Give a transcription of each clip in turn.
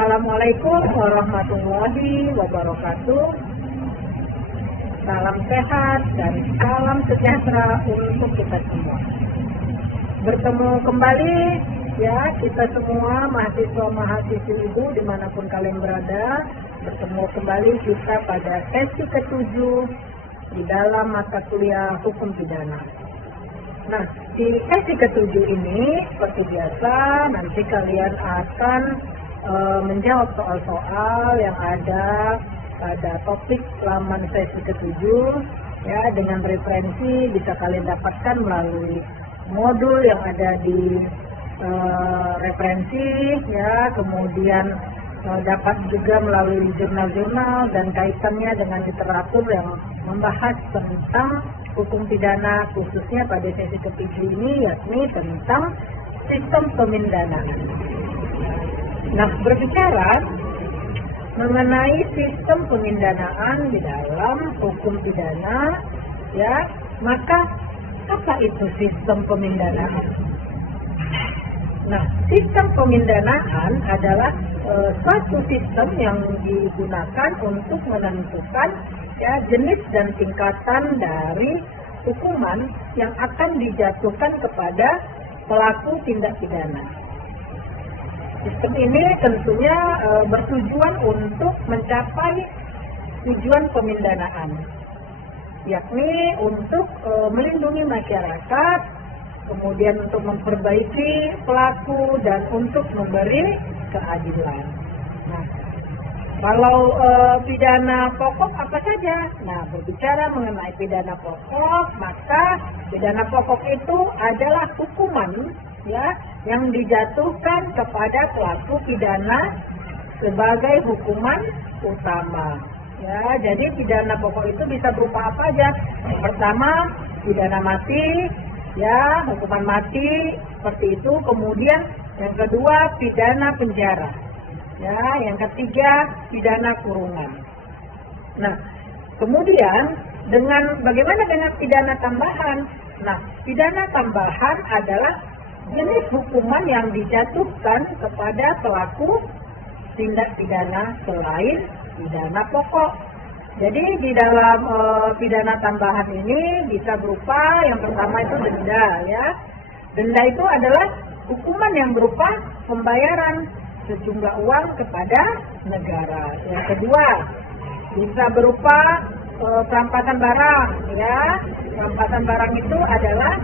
Assalamualaikum warahmatullahi wabarakatuh. Salam sehat dan salam sejahtera untuk kita semua. Bertemu kembali ya kita semua mahasiswa-mahasiswi Ibu dimanapun kalian berada. Bertemu kembali kita pada sesi ke-7 di dalam mata kuliah hukum pidana. Nah, di sesi ke-7 ini seperti biasa nanti kalian akan menjawab soal-soal yang ada pada topik laman sesi ke-7 ya, dengan referensi bisa kalian dapatkan melalui modul yang ada di referensi ya, kemudian dapat juga melalui jurnal-jurnal dan kaitannya dengan literatur yang membahas tentang hukum pidana, khususnya pada sesi ke-7 ini yakni tentang sistem pemindanaan. Nah, berbicara mengenai sistem pemindanaan di dalam hukum pidana, ya, maka apa itu sistem pemindanaan? Nah, sistem pemindanaan adalah suatu sistem yang digunakan untuk menentukan ya jenis dan tingkatan dari hukuman yang akan dijatuhkan kepada pelaku tindak pidana. Sistem ini tentunya bertujuan untuk mencapai tujuan pemindanaan, yakni untuk melindungi masyarakat, kemudian untuk memperbaiki pelaku dan untuk memberi keadilan. Nah, kalau pidana pokok apa saja? Nah, berbicara mengenai pidana pokok, maka pidana pokok itu adalah hukuman ya yang dijatuhkan kepada pelaku pidana sebagai hukuman utama. Ya, jadi pidana pokok itu bisa berupa apa aja? Yang pertama, pidana mati, ya, hukuman mati seperti itu. Kemudian yang kedua, pidana penjara. Ya, yang ketiga, pidana kurungan. Nah, kemudian bagaimana dengan pidana tambahan? Nah, pidana tambahan adalah jenis hukuman yang dijatuhkan kepada pelaku tindak pidana selain pidana pokok. Jadi di dalam pidana tambahan ini bisa berupa yang pertama itu denda ya. Denda itu adalah hukuman yang berupa pembayaran sejumlah uang kepada negara. Yang kedua bisa berupa perampasan barang ya. Perampasan barang itu adalah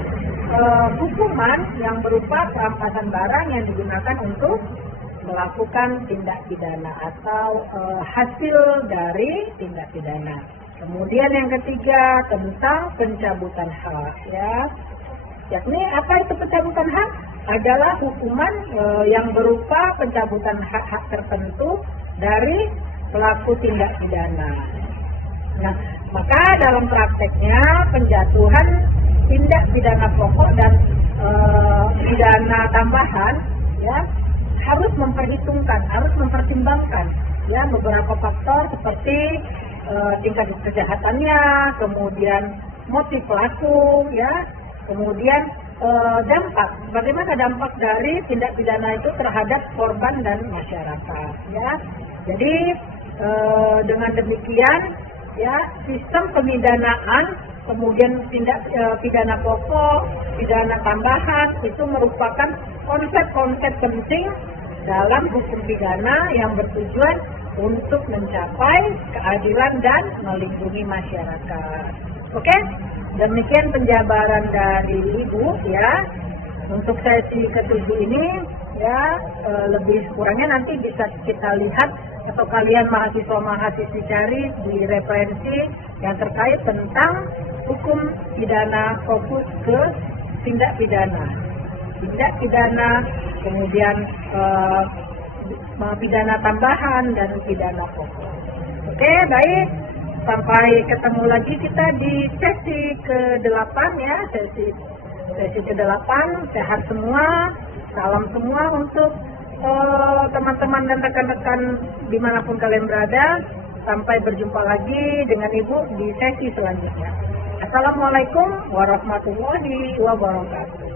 hukuman yang berupa perampasan barang yang digunakan untuk melakukan tindak pidana atau hasil dari tindak pidana. Kemudian yang ketiga tentang pencabutan hak ya. Yakni apa itu pencabutan hak? Adalah hukuman yang berupa pencabutan hak-hak tertentu dari pelaku tindak pidana. Nah, maka dalam prakteknya penjatuhan tindak pidana pokok dan pidana tambahan ya harus memperhitungkan, harus mempertimbangkan ya beberapa faktor seperti tingkat kejahatannya, kemudian motif pelaku ya, kemudian dampak, bagaimana dampak dari tindak pidana itu terhadap korban dan masyarakat ya. Jadi dengan demikian ya sistem pemidanaan kemudian tindak pidana pokok, pidana tambahan itu merupakan konsep-konsep penting dalam hukum pidana yang bertujuan untuk mencapai keadilan dan melindungi masyarakat. Oke, demikian penjabaran dari Ibu ya. Untuk sesi ke-7 ini ya lebih kurangnya nanti bisa kita lihat atau kalian mahasiswa-mahasiswi cari di referensi yang terkait tentang hukum pidana fokus ke tindak pidana, kemudian pidana tambahan dan pidana pokok. Oke, baik. Sampai ketemu lagi kita di sesi ke-8 ya, sesi ke-8. Sehat semua, salam semua untuk teman-teman dan rekan-rekan dimanapun kalian berada. Sampai berjumpa lagi dengan Ibu di sesi selanjutnya. Assalamualaikum warahmatullahi wabarakatuh.